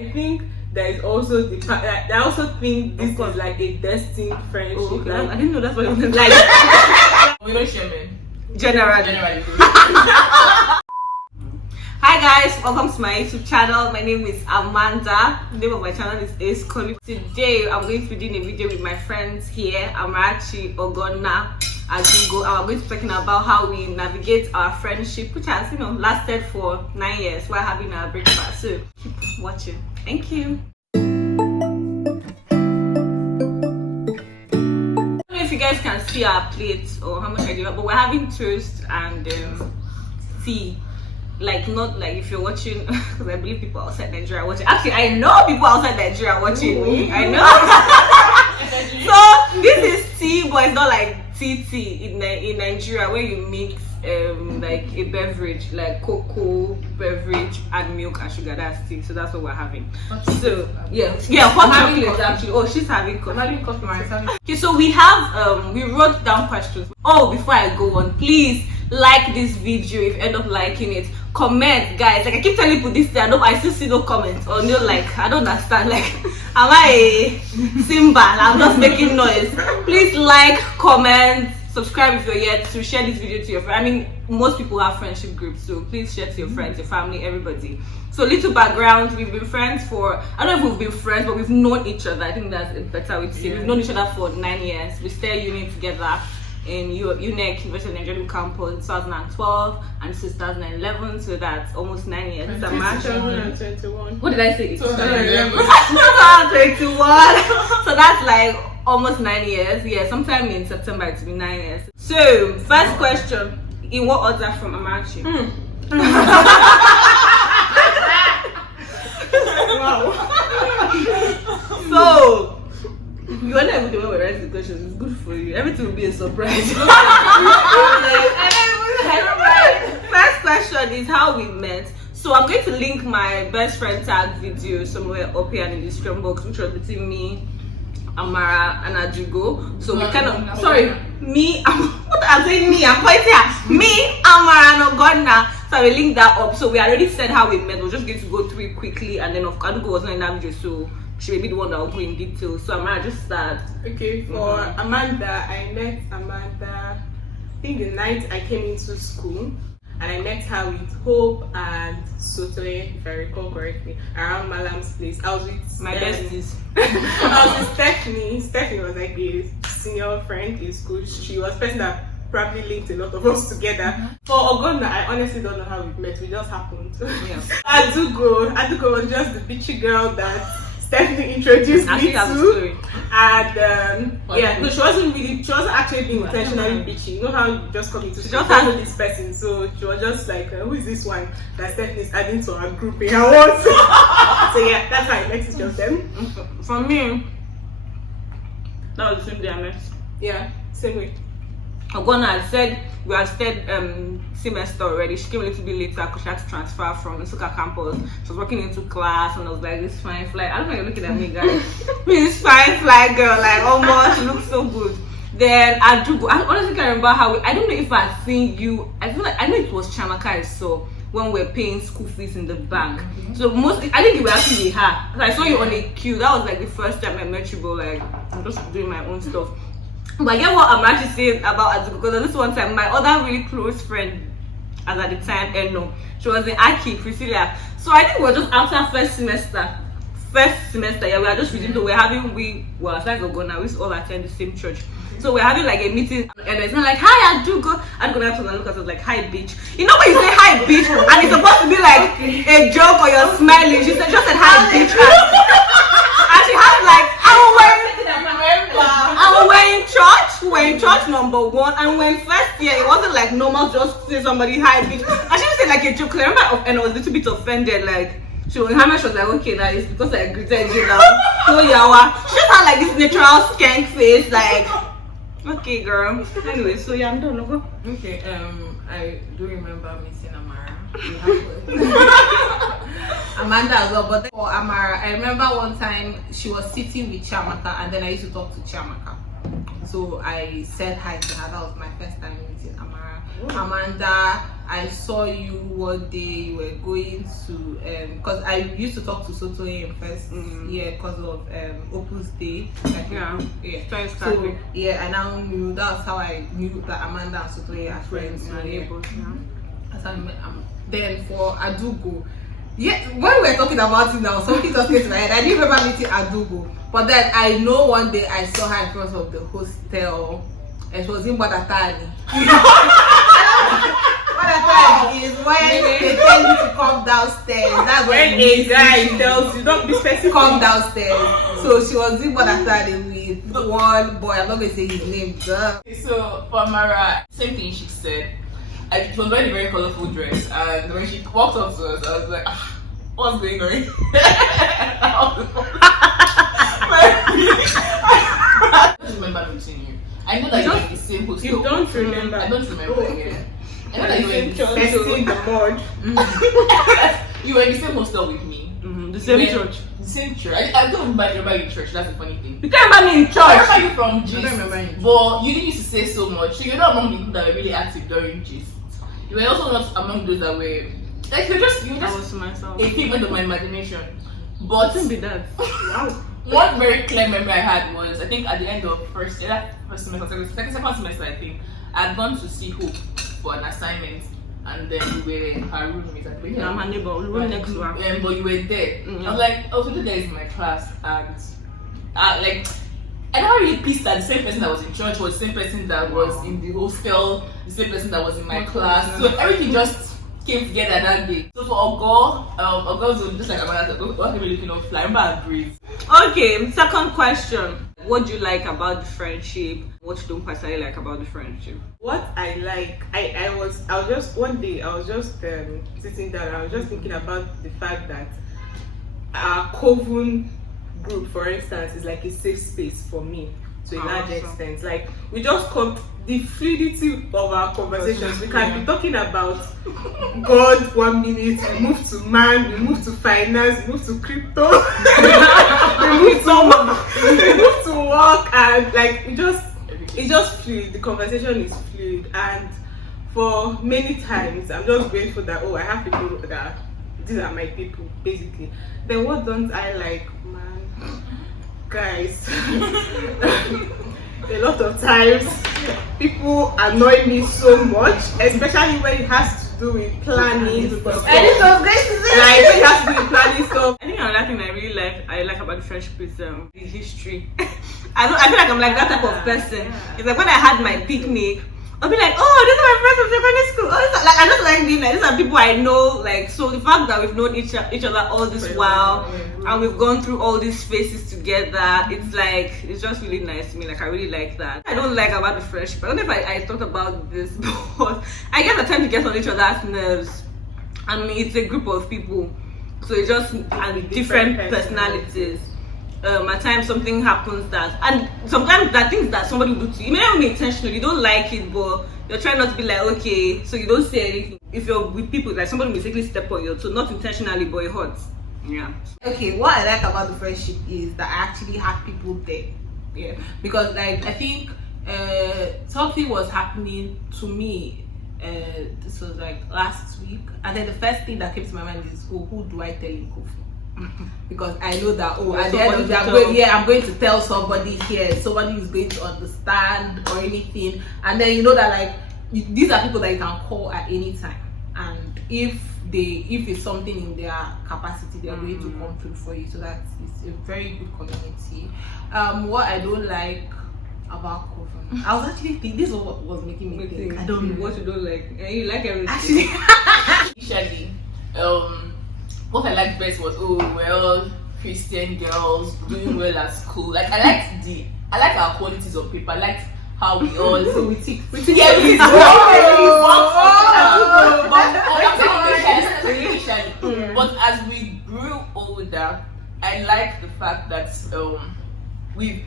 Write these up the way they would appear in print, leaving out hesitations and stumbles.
I think there is also the fact that I also think this is like a destined friendship. Oh, okay. Like, I didn't know that's what you meant. like We don't share men. Generally. Hi guys, welcome to my YouTube channel. My name is Amanda. The name of my channel is Ace Collie. Today I'm going to be doing a video with my friends here, Amarachi, Ogonna, Adugo. I'm going to be talking about how we navigate our friendship, which has lasted for 9 years while having our breakfast. So keep watching. Thank you. I don't know if you guys can see our plates or how much I give up, but we're having toast and tea. Like, not like if you're watching, because I believe people outside Nigeria are watching. Actually, I know people outside Nigeria are watching me. I know. So this is tea, but it's not like tea in Nigeria where you mix like a beverage, like cocoa beverage and milk and sugar. That's tea. So that's what we're having. So yeah, hot chocolate actually. Oh, she's having coffee. I'm having coffee myself. Okay, so we have we wrote down questions. Oh, before I go on, please like this video if you end up liking it. Comment, guys. Like I keep telling people this thing, I still see no comments or no like. I don't understand. Like, am I a cymbal? I'm just making noise. Please like, comment, subscribe if you're yet to share this video to your friends. I mean, most people have friendship groups, so please share to your friends, your family, everybody. So little background, we've been friends for, I don't know if we've been friends, but we've known each other. I think that's a better way to say. We've known each other for 9 years. We started uni together in UNEC, University of Nigeria campus, 2012 and 2011, so that's almost 9 years. It's a match. 2021. What did I say? 2011. 2021. So that's like almost 9 years. Yeah, sometime in September it will be 9 years. So first question, in what order from Amarachi? Wow. So you are not even the way we write the questions. It's good for you. Everything will be a surprise. First question is how we met. So I'm going to link my best friend tag video somewhere up here in the description box, which was between me, Amara, and Adugo. So we kind of I'm saying me, I'm pointing at me, Amara, and Ogonna. So I will link that up. So we already said how we met. We're just going to go through it quickly, and then of course Adugo was not in that video, so she may be the one that will go in detail. So Amara, just start. Okay, for Amanda, I met Amanda, I think the night I came into school, and I met her with Hope and Sotoe, if I recall correctly, around Malam's place. I was with My besties. I was with Stephanie. Stephanie was like a senior friend in school. She was the person that probably linked a lot of us together. For Ogonna, I honestly don't know how we met. We just happened. Yeah. Adugo was just the bitchy girl that Stephanie introduced me to, and no, she wasn't actually being intentionally bitchy. You know how you just come into school, just this person, so she was just like, who is this one that Stephanie is adding to our group in her words? So yeah, that's how I met each of them. For me, that was the same day I met. Yeah, same way. Ogonna said we had started semester already. She came a little bit later because she had to transfer from Nsukka campus. She was walking into class and I was like, this fine fly. I don't know, you're looking at me, guys. This fine fly girl, like, oh my, she looks so good. Then Adugo, I honestly can't remember how I don't know if I'd seen you. I know it was Chamaka I saw when we were paying school fees in the bank. So mostly, I think you were actually her. I saw you on a queue. That was like the first time I met you, but like, I'm just doing my own stuff. But I get what I'm actually saying about Adugo, because this one time, my other really close friend, as at the time, Eno, she was in Aki, Priscilla. So I think we were just after first semester, yeah, we are just reading, so we're having, aside of Ogonna, we all attend the same church. So we're having like a meeting, and it's not like, hi Adugo. Adugo turned and look at us like, hi bitch. You know when you say hi bitch, and it's supposed to be like a joke or you're smiling, she just said hi bitch. And she had like, we're in church number 1, and when first year it wasn't like normal just say somebody hi bitch. I should say like a joke. I remember, and I was a little bit offended. Like she was like, okay, now it's because I greeted you now. So yawa. She just had like this natural skank face, like okay girl. Anyway, so yeah, I'm done. Go. Okay, I do remember meeting Amara. Amanda as well, but then for Amara, I remember one time she was sitting with Chamaka, and then I used to talk to Chamaka. So I said hi to her. That was my first time meeting Amara. Amanda, I saw you one day, you were going to because I used to talk to Soto in first year because of Opus Day. So I now knew, that's how I knew that Amanda and Soto are friends. That's how I met. Then for Adugo, when we were talking about it now, something just came to my head. I didn't remember meeting Adugo, but then I know one day I saw her in front of the hostel. It was in Badatani. Badatani is when they tell you to come downstairs. That's when a guy tells you, don't be specific. Come downstairs. So she was in Badatani with one boy. I'm not going to say his name. So for Mara, same thing she said. She was wearing a very colorful dress, and when she walked up to us, I was like, what's going on? I don't remember meeting you. I know that you're in the same hostel. You don't remember? I don't remember again. I know that you were in the mud. You were in the same hostel with me. The same church. The same church. I don't remember you in church. That's the funny thing. You can't remember me in church. I remember you from gist. I don't remember you. But you didn't used to say so much. So you're not among the people that were really active during gist. You were also not among those that were like you were just I was myself. a figment of my imagination. But be that. Wow. One very clear memory I had was, I think at the end of first semester, second semester, I think, I had gone to see Hope for an assignment, and then we were her roommate. I'm her neighbor. We were next to her. But you were there. I was like, oh, so today is my class, and like, I never really pissed that the same person that was in church was the same person that was in the hostel, the same person that was in my class. So everything just came together that day. So for Ogo was just like Ogo was really looking off. I remember I agreed. Okay, second question. What do you like about the friendship? What you don't personally like about the friendship? What I like, I was just one day I was just sitting down. I was just thinking about the fact that our Coven group, for instance, is like a safe space for me to a large extent. Like we just come, the fluidity of our conversations. We can be talking about God 1 minute, we move to man, we move to finance, we move to crypto, we move to work, and like it's just fluid. The conversation is fluid, and for many times I'm just grateful that I have people that these are my people basically. Then what don't I like, man? Guys, a lot of times people annoy me so much, especially when it has to do with planning stuff. And it was great to say. Like when it has to do with planning stuff. I think another thing I like about the friendship is the history. I feel like I'm like that type of person. It's like when I had my picnic, I'll be like, oh, these are my friends from secondary school. Oh, like I just like being like, these are people I know. Like, so the fact that we've known each other all this while, and we've gone through all these phases together, it's like, it's just really nice to me. Like, I really like that. I don't like about the friendship. I don't know if I thought about this, but I guess I tend to get on each other's nerves. I mean, it's a group of people, so it's just different personalities. At times something happens and sometimes there are things that somebody will do to you. It may not be intentional, you don't like it, but you're trying not to be like, okay, so you don't say anything. If you're with people, like somebody mistakenly step on you, so not intentionally, but it hurts. Yeah. Okay, what I like about the friendship is that I actually have people there. Yeah. Because like I think something was happening to me. This was like last week, and then the first thing that came to my mind is, who do I tell in Kofi? Because I know that at the end of the day, I'm going to tell somebody here, somebody who's going to understand or anything, and then you know that like these are people that you can call at any time, and if it's something in their capacity, they are going to come through for you. So that it's a very good community. What I don't like about Coven, I was actually thinking this is what was making me think. I don't know what you don't like. You like everything. Actually, what I liked best was we're all Christian girls doing well at school. Like I like our qualities on paper. I liked how we all we tick. Yeah, we tick. But as we grew older, I like the fact that we've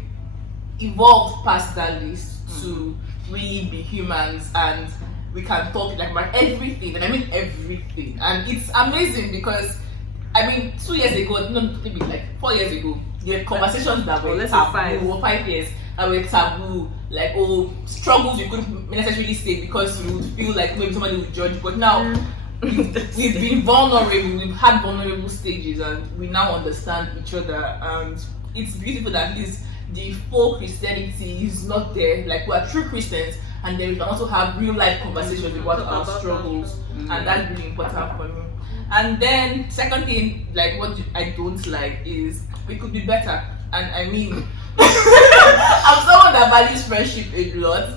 evolved past that list to really be humans, and we can talk like about everything, and I mean everything, and it's amazing because I mean 2 years ago, no, maybe like 4 years ago, the conversations that were taboo, 5 years, that were taboo, like struggles you couldn't necessarily say because you would feel like maybe somebody would judge. But now we've been vulnerable, we've had vulnerable stages, and we now understand each other. And it's beautiful that at least the faux Christianity is not there. Like, we are true Christians, and then we can also have real life conversations about our struggles, and that's really important for me. And then second thing, like what I don't like is we could be better. And I mean, I'm someone that values friendship a lot.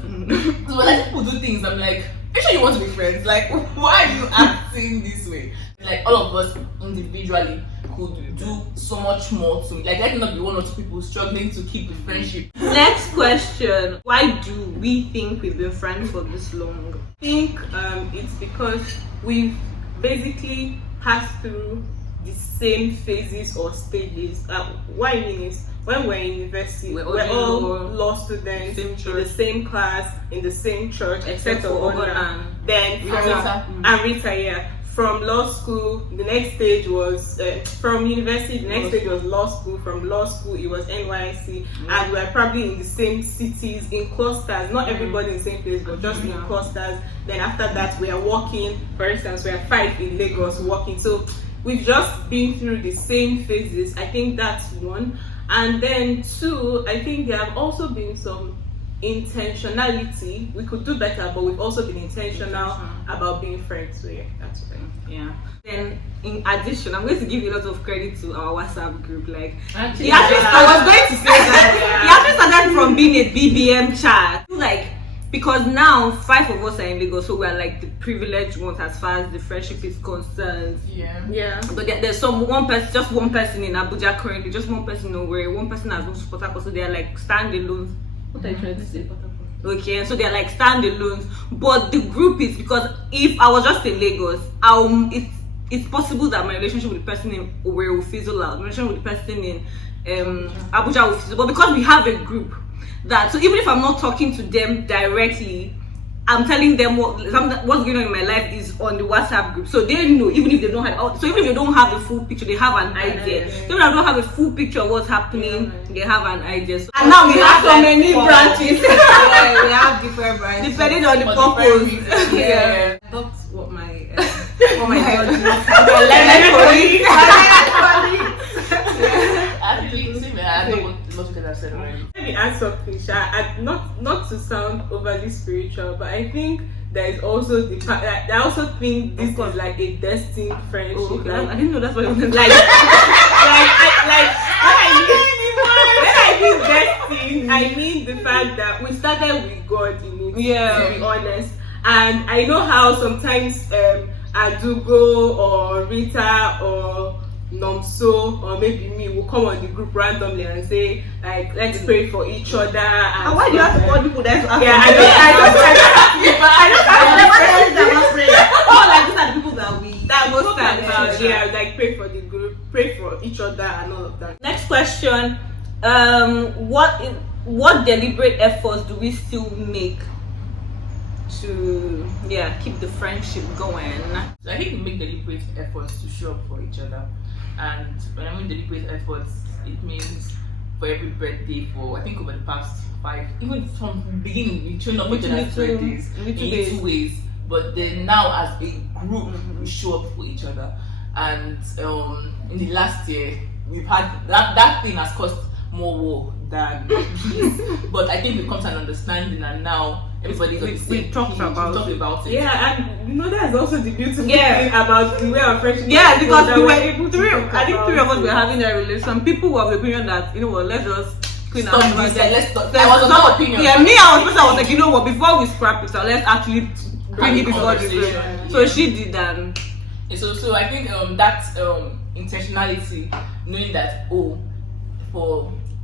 So when people do things, I'm like, are you sure you want to be friends? Like, why are you acting this way? Like, all of us individually could do so much more to, like, let not be one or two people struggling to keep the friendship. Next question: why do we think we've been friends for this long? I think it's because we've basically passed through the same phases or stages. What I mean is, when we're in university, we're all law students in the same class, in the same church, except for Ogon. Then Rita, yeah. From law school, the next stage was from university. The next stage was law school. From law school, it was NYC, and we're probably in the same cities, in clusters. Not everybody in the same place, but just in clusters. Then after that, we are walking. For instance, we are 5 in Lagos walking. So we've just been through the same phases. I think that's one. And then 2, I think there have also been some intentionality. We could do better, but we've also been intentional about being friends. So yeah, that's right. Yeah. Then in addition, I'm going to give you a lot of credit to our WhatsApp group. Like, I was going to say that he actually started from being a BBM chat. Like, because now 5 of us are in Lagos, so we're like the privileged ones as far as the friendship is concerned. Yeah. But there's one person in Abuja currently, just one person in Owerri, one person has moved to Port Harcourt, so they're like standalone. What are you trying to say? Okay, and so they're like standalones. But the group is, because if I was just in Lagos, it's possible that my relationship with the person in Owerri will fizzle out. My relationship with the person in Abuja will fizzle. But because we have a group, that so even if I'm not talking to them directly, I'm telling them what's going on in my life is on the WhatsApp group, so they know. Even if they don't have, so even if they don't have the full picture, they have an idea. Even if I don't have a full picture of what's happening, they have an idea. So, and now we have so many branches. Yeah, we have different branches depending on the purpose. Yeah, that's what my judge I don't want to look at that said already. Let me add something, Sha. Not to sound overly spiritual, but I think there is also I also think this is like a destined friendship. Oh, okay. Like, I didn't know that's what you wanted. When I mean destined, I mean the fact that we started with God in it. Yeah. To be honest, and I know how sometimes Adugo or Rita or Nomso or maybe me will come on the group randomly and say, like, let's pray for each other. And why do you have to call people that? Yeah, I Like, these are the people that most times. yeah, like pray for the group, pray for each other, and all of that. Next question: what deliberate efforts do we still make to keep the friendship going? So I think we make deliberate efforts to show up for each other, and when I mean deliberate efforts, it means for every birthday for I think over the past 5, even from the beginning, we showing up for each other's birthdays in little ways. But then now as a group, we show up for each other, and in the last year we've had that thing has cost more war than peace. But I think we've come to an understanding, and now everybody's on the same we talked about it. Yeah, and that's also the beautiful thing about the way our friendship. Yeah, because we were able to I think 3 of us were having a relation. People were of the opinion that, you know what, let's just clean stop our this. Let's stop. I was not opinion. Yeah, me, I was like, you know what, before we scrap it, let's actually bring it before the group. So she did that. So I think that intentionality, knowing that for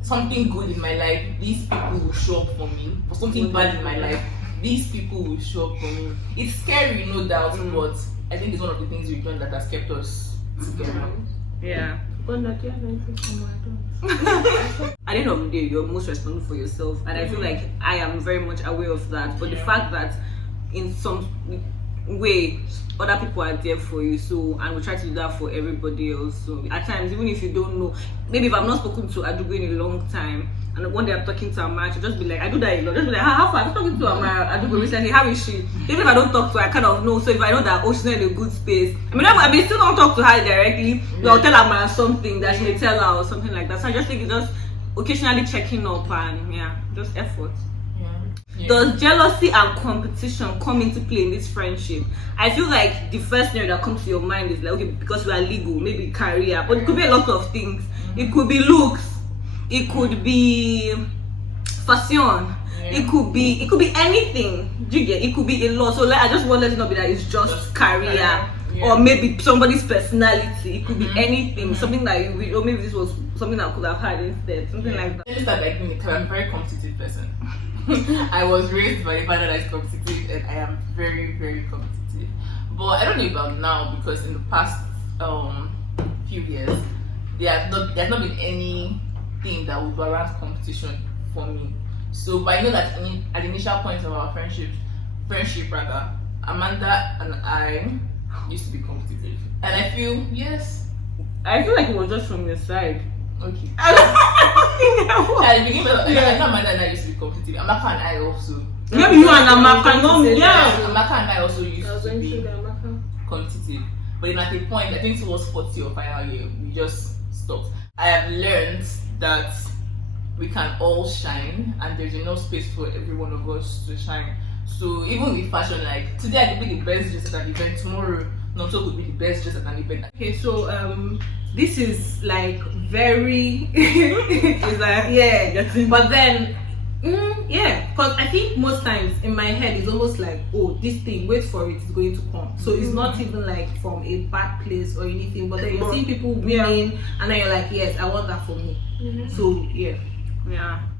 something good in my life, these people will show up for me. For something bad in my life, these people will show up for me. It's scary, no doubt, but I think it's one of the things we've done that has kept us together. Yeah. But not yet, At the end of the day, you're most responsible for yourself, and I feel like I am very much aware of that. But the fact that in some way other people are there for you, so, and we try to do that for everybody else. So at times, even if you don't know, maybe if I've not spoken to Adugo in a long time and one day I'm talking to Amara, she'll just be like, I do that a lot. Just be like, how far? I'm talking to Amara Adugo recently. How is she? Even if I don't talk to her, I kind of know. So if I know that she's not in a good space, I mean, still don't talk to her directly. But I'll tell Amara something that she may tell her or something like that. So I just think it's just occasionally checking up and just effort. Yeah. Does jealousy and competition come into play in this friendship? I feel like the first thing that comes to your mind is like, okay, because we are legal, maybe career, but it could be a lot of things. It could be looks, it could be fashion, it could be anything. Do you get? It could be a lot. So like, I just want to let you know that it's just career. Or maybe somebody's personality. It could be anything. Something that you read, or maybe this was something I could have had instead. Something like that. Let me start by saying because I'm a very competitive person. I was raised by a father that is competitive, and I am very, very competitive. But I don't know about now because in the past few years, there's not been anything that would warrant competition for me. So, but I know that at the initial point of our friendship rather, Amanda and I used to be competitive, and I feel like it was just from your side. Okay. At the beginning, I know Amanda and I used to be competitive. Amaka and I also. Maybe you and Amaka, no, Amaka and I also used to be competitive, but then at a point, I think it was 40 or final year, we just stopped. I have learned that we can all shine, and there's enough space for every one of us to shine. So even with fashion, like today I could be the best dressed at an event, tomorrow Noto could be the best dressed at an event. Okay, so this is like very it's like but then because I think most times in my head it's almost like, oh, this thing, wait for it, it's going to come. So it's not even like from a bad place or anything, but then you're seeing people winning and then you're like, yes, I want that for me. So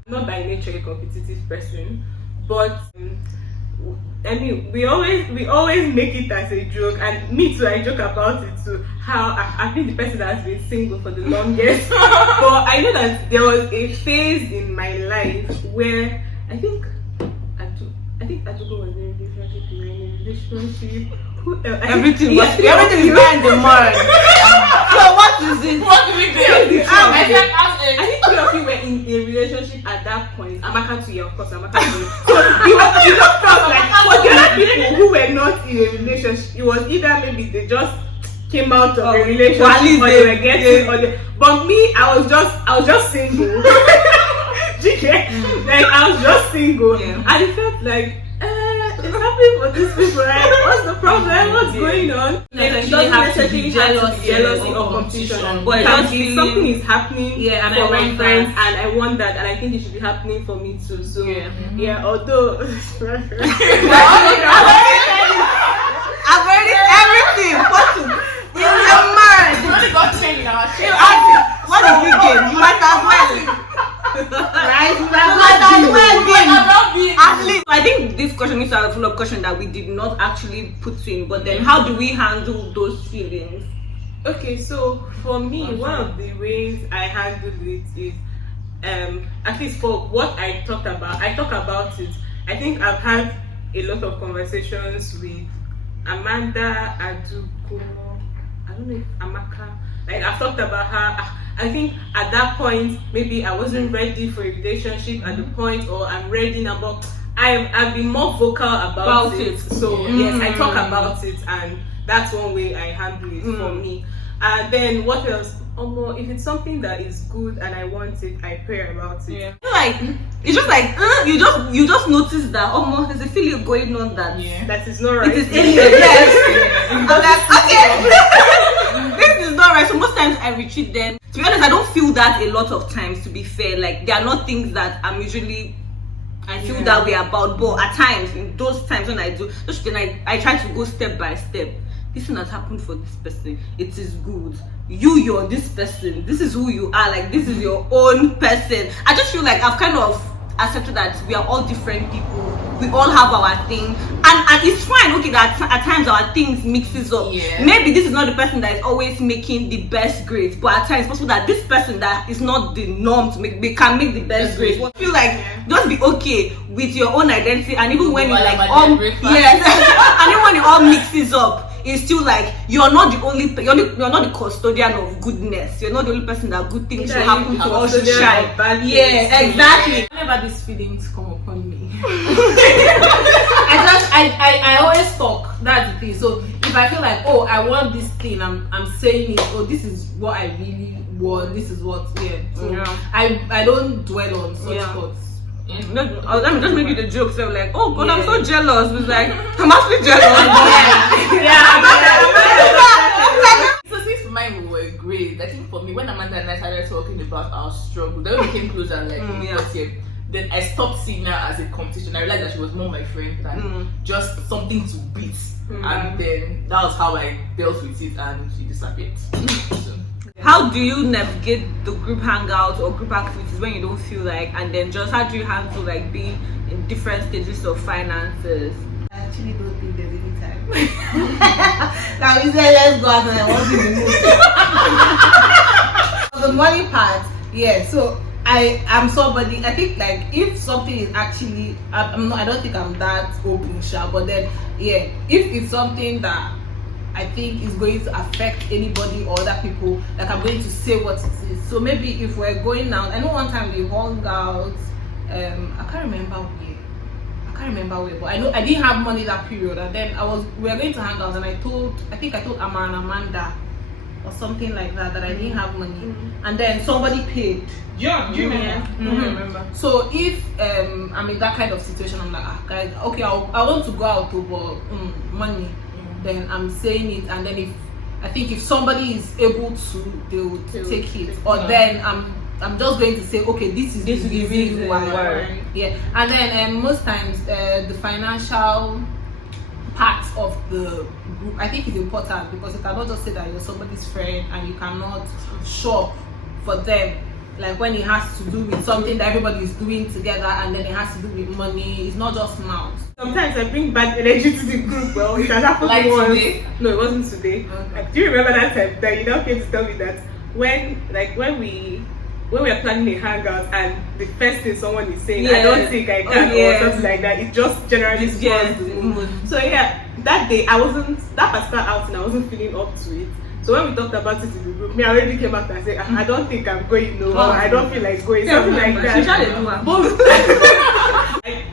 not by nature a competitive person, but I mean, we always make it as a joke, and me too, I joke about it too, how I've been the person that has been single for the longest. But I know that there was a phase in my life where I think Adugo was in a relationship. Everything was behind the mind. So what is it? What do we do? I think two of you were in a relationship at that point. Amaka to you, of course, Amaka to you. So it just felt like for the other people who were not in a relationship, it was either maybe they just came out of a relationship or they were getting but me, I was just single. Like I was just single, and it felt like it's happening for these people, right? What's the problem? What's going on? It doesn't necessarily jealousy or competition, but something is happening and for my friends, and I want that, and I think it should be happening for me too. So although I've already everything. You're mad. We only got 10 in our shit. What did we get? You might as well. Right? At least I think this question is a full of question that we did not actually put in, but then how do we handle those feelings? Okay, so for me, one of the ways I handle it is at least for what I talk about it. I think I've had a lot of conversations with Amanda, Adugo, I don't know if Amaka, like I've talked about her. I think at that point maybe I wasn't ready for a relationship at the point, or I'm ready now, but I've been more vocal about it. So yes, I talk about it, and that's one way I handle it for me. And then what else? If it's something that is good and I want it, I pray about it. Like it's just like you just notice that there's a feeling going on that that is not right. It is yes. I'm like, okay, this is not right. So most times I retreat. Then to be honest, I don't feel that a lot of times. To be fair, like there are not things that I'm usually I feel that way about. But at times, in those times when I do, then I try to go step by step. This thing has happened for this person. It is good. You're this person. This is who you are. Like this is your own person. I just feel like I've kind of accepted that we are all different people. We all have our thing, and it's fine. Okay, that at times our things mixes up. Maybe this is not the person that is always making the best grades, but at times it's possible that this person that is not the norm to make, they can make the best grades. I feel like just be okay with your own identity, and even when you like and even when it all mixes up, it's still like you're not the only you're not the custodian of goodness. You're not the only person that good things will happen to us to shine. Yeah, exactly. Whenever these feelings come upon me, I always talk. That's the thing. So if I feel like, oh, I want this thing, I'm saying it. Oh, this is what I really want. This is what So I don't dwell on such thoughts. Let me just make you the joke. So like, oh God, I'm so jealous. It's like I'm actually jealous. So since mine were great, I think for me, when Amanda and I started talking about our struggle, then we became closer. Like then I stopped seeing her as a competition. I realized that she was more my friend than just something to beat. And then that was how I dealt with it, and she disappeared. How do you navigate the group hangouts or group activities when you don't feel like, and then just how do you handle like being in different stages of finances? I actually don't think there's any time. Now we say let's go out and I want to be moved. The money part, so I am somebody. I think like if something is actually, I don't think I'm that open, but then if it's something that I think is going to affect anybody or other people, like I'm going to say what it is. So maybe if we're going out, I know one time we hung out, I can't remember where, but I know I didn't have money that period, and then we were going to hang out, and I think I told Amara and Amanda or something like that I didn't have money, and then somebody paid. Do you remember? So if I'm in that kind of situation, I'm like, guys, okay, I want to go out to money. Then I'm saying it, and then if somebody is able to, they will take it, or then I'm just going to say, okay, this is the reason why. And then most times the financial part of the group, I think, is important, because you cannot just say that you're somebody's friend and you cannot shop for them. Like when it has to do with something that everybody is doing together, and then it has to do with money. It's not just mouth. Sometimes I bring bad energy to the group. Well, it has happened like once. Today? No, it wasn't today. Okay. Like, do you remember that time that you now came to tell me that when we are planning a hangout and the first thing someone is saying, I don't think I can, or something like that, it just generally spoils the mood. So that day that particular outing, I wasn't feeling up to it. So when we talked about it in the group, I already came out and said, I don't think I'm going, I don't feel like going, something like that. But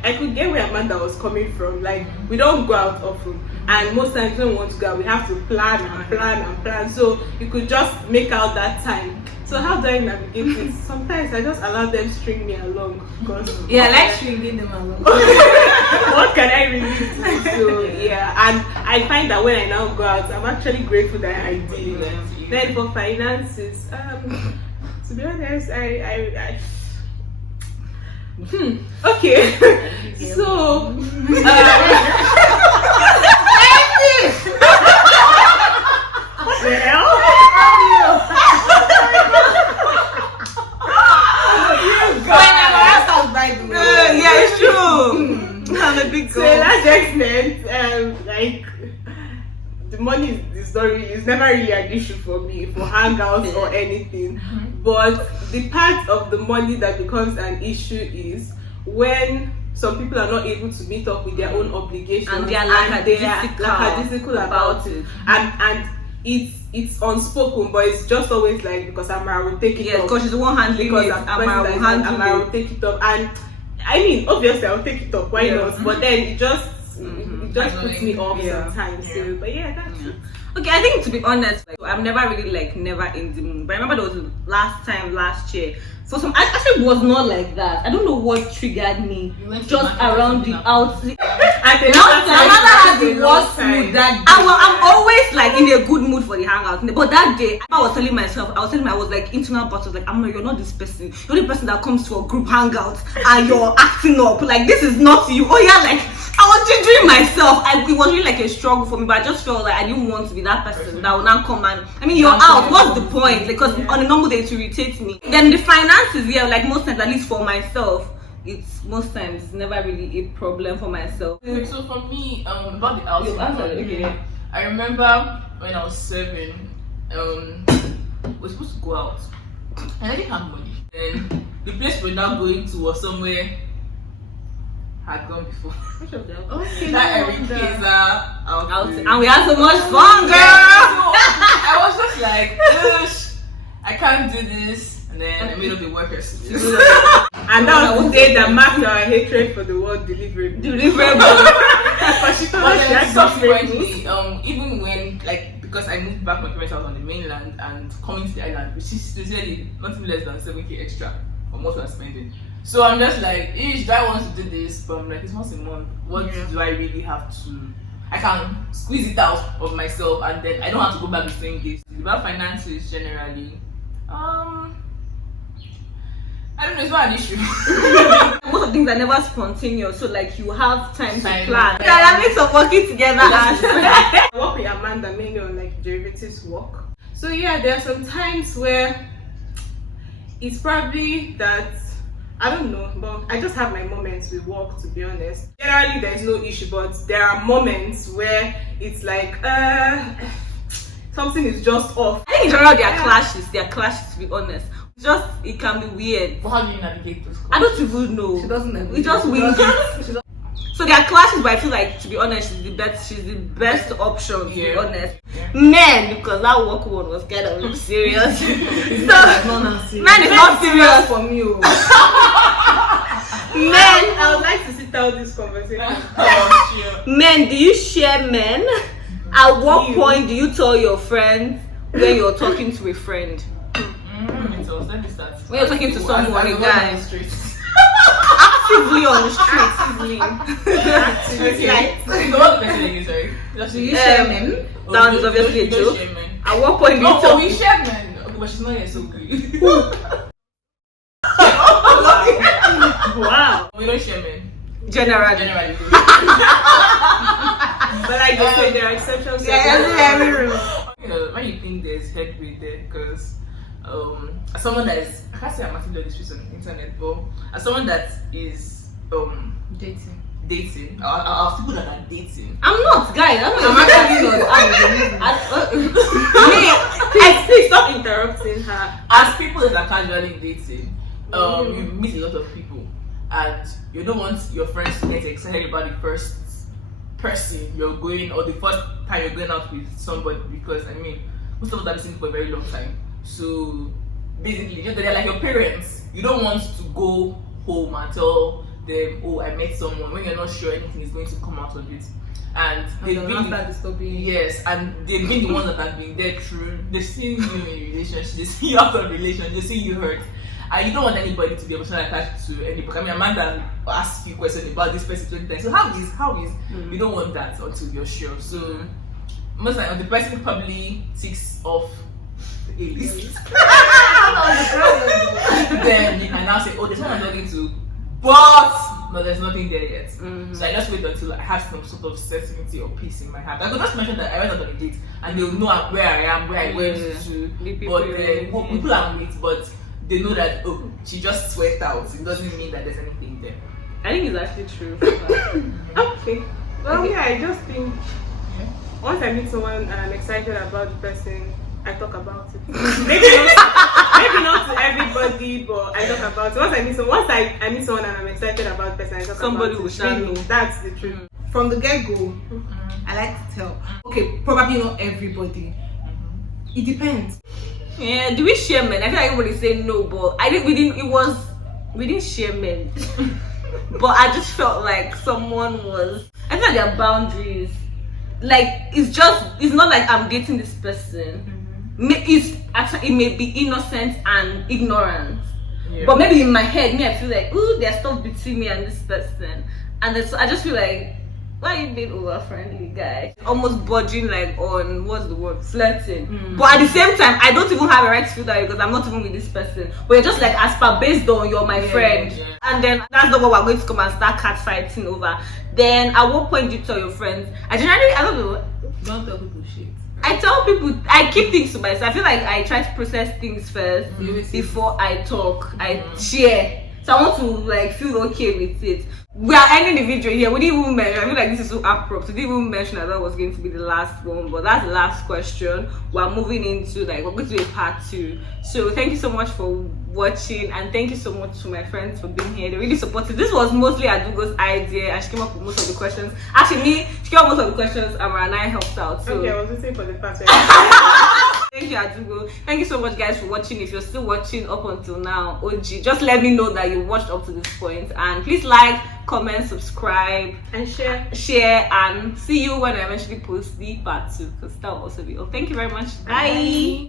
I could get where Amanda was coming from. Like, we don't go out often, and most times when we want to go, we have to plan and plan and plan. So you could just make out that time. So how do I navigate it? Sometimes I just allow them string me along, because I like stringing them along. What can I really do? So and I find that when I now go out, I'm actually grateful that I did. Then for finances, to be honest, okay. So what the hell? It's true. I'm a big girl. To a large extent, like the money is never really an issue for me for hangouts or anything. But the part of the money that becomes an issue is when some people are not able to meet up with their own obligations, and they are lackadaisical about it, and it's unspoken, but it's just always like, because Amara will take it up. Because she's the one handling it. Amara will take it up, and I mean, obviously I'll take it up, why not? But then it just puts me off sometimes. So, but that's it. Okay, I think, to be honest, like, I'm never really never in the mood. But I remember there was last year. So I actually was not like that. I don't know what triggered me. Just around the outside. And another had the worst mood that day. I'm always like in a good mood for the hangout. But that day, I was telling myself, I was like internal battles, like, you're not this person. You're the person that comes to a group hangout and you're acting up. Like, this is not you. Oh yeah, like, I was judging myself. It was really like a struggle for me, but I just felt like I didn't want to be that person that would now come and, you're out. What's the point? Because on a normal day it irritates me. Then the finances, like most times, at least for myself, it's never really a problem for myself. So for me, about the outing, I remember when I was 7, we were supposed to go out, and I didn't have money. And the place we're now going to was somewhere had gone before. Which of them? Okay, That no every wonder. kids are out. And we had so much fun, girl. I was just like, "Gosh, I can't do this," and then I made up the workers. And that was the day that marked our hatred for the word delivery. Deliverable. Because she told But us she then had subsequently, even when because I moved back my parents' house on the mainland and coming to the island, which is sincerely nothing less than 7K extra from what we're spending. So I'm just like, do I want to do this? But I'm like, it's once a month. What do I really have to? I can squeeze it out of myself, and then I don't have to go back the same days. About finances generally, I don't know, it's not an issue. Most of the things are never spontaneous, so like you have time to Time. plan. Dynamics of working together as I work with Amanda mainly on like derivatives work. So yeah, there are some times where it's probably that I don't know, but I just have my moments with work, to be honest. Generally there's no issue, but there are moments where it's like something is just off. I think in general there are clashes to be honest. Just it can be weird. But how do you navigate those? I don't even know. She doesn't know. We just wing it. So there are clashes, but I feel like, to be honest, she's the best option, to be honest. Men, because that work one was kind of serious. So man is not serious for me. Men, I would like to sit down this conversation. Men, do you share men? At what point do you tell your friends when you're talking to a friend? Let me start. When you're talking to someone, a guy. Actively on the street. Okay. So what the question again, sorry? Do you share men? That is obviously a joke. At what point do you No, but tell we share men. Okay, but she's not here, so good. Wow. We don't share men. generally? But like they say, there are exceptions. Every room. You know, when you think there's headway there, because as someone that is, I can't say I'm actively on the streets on the internet, but as someone that is dating, or people that are dating. I'm not, guys. I'm actually not. Please stop interrupting her. As people that are casually dating, you meet a lot of people, and you don't want your friends to get excited about the first person you're going, or the first time you're going out with somebody, because I mean, most of us have been single for a very long time. So basically, they're like your parents. You don't want to go home and tell them, "Oh, I met someone," when you're not sure anything is going to come out of it. And they've been yes, and they've been the ones that have been there through. They've seen you in a relationship, they see you out of relationship, they see you hurt, and you don't want anybody to be emotionally attached to anybody. I mean, Amanda asked you questions about this person 20 times. So how is you don't want that until you're sure. So most of the person probably ticks off a list. Then you can now say, "Oh, there's someone I'm talking to," but no, there's nothing there yet. So I just wait until I have some sort of certainty or peace in my heart. I could just mention that I went out on a date and they'll know where I am, where I went to, but people I'm with, but they know that, oh, she just sweat out. It doesn't mean that there's anything there. I think it's actually true. Okay. Well, yeah, I just think once I meet someone and I'm excited about the person, I talk about it. maybe not to everybody, but I talk about it. Once I meet someone and I'm excited about the person, I talk Somebody about will it. shall know. That's the truth. From the get-go, I like to tell. Okay, probably not everybody. It depends. Yeah, do we share men? I feel like everybody say no, but I think we didn't share men. But I just felt like someone was, I feel like there are boundaries. Like it's not like I'm dating this person. It may be innocent and ignorant. Yeah. But maybe in my head, I feel like, ooh, there's stuff between me and this person. And then, so I just feel like, why are you being over-friendly, guy? Almost budging like on, what's the word? Flirting. But at the same time, I don't even have a right to feel that because I'm not even with this person. But you're just like, as per based on you're my friend. Yeah. And then that's not what we're going to come and start catfighting over. Then at what point do you tell your friends? I don't know. Don't tell people shit. I tell people, I keep things to myself. I feel like I try to process things first before I talk. I share. So I want to like feel okay with it. we are ending the video here. We didn't even mention, I feel like this is so appropriate. We didn't even mention that that was going to be the last one, but that's the last question. We're moving into like, we're going to do a part 2. So thank you so much for watching, and thank you so much to my friends for being here. They really supported. This was mostly Adugo's idea, and she came up with most of the questions. Actually, she came up with most of the questions, and I helped out. So. Okay, I was waiting for the part. Thank you, Adugo. Thank you so much, guys, for watching. If you're still watching up until now, OG, just let me know that you watched up to this point, and please like, comment, subscribe, and share, and see you when I eventually post the part 2, because that will also be all. Thank you very much. Bye.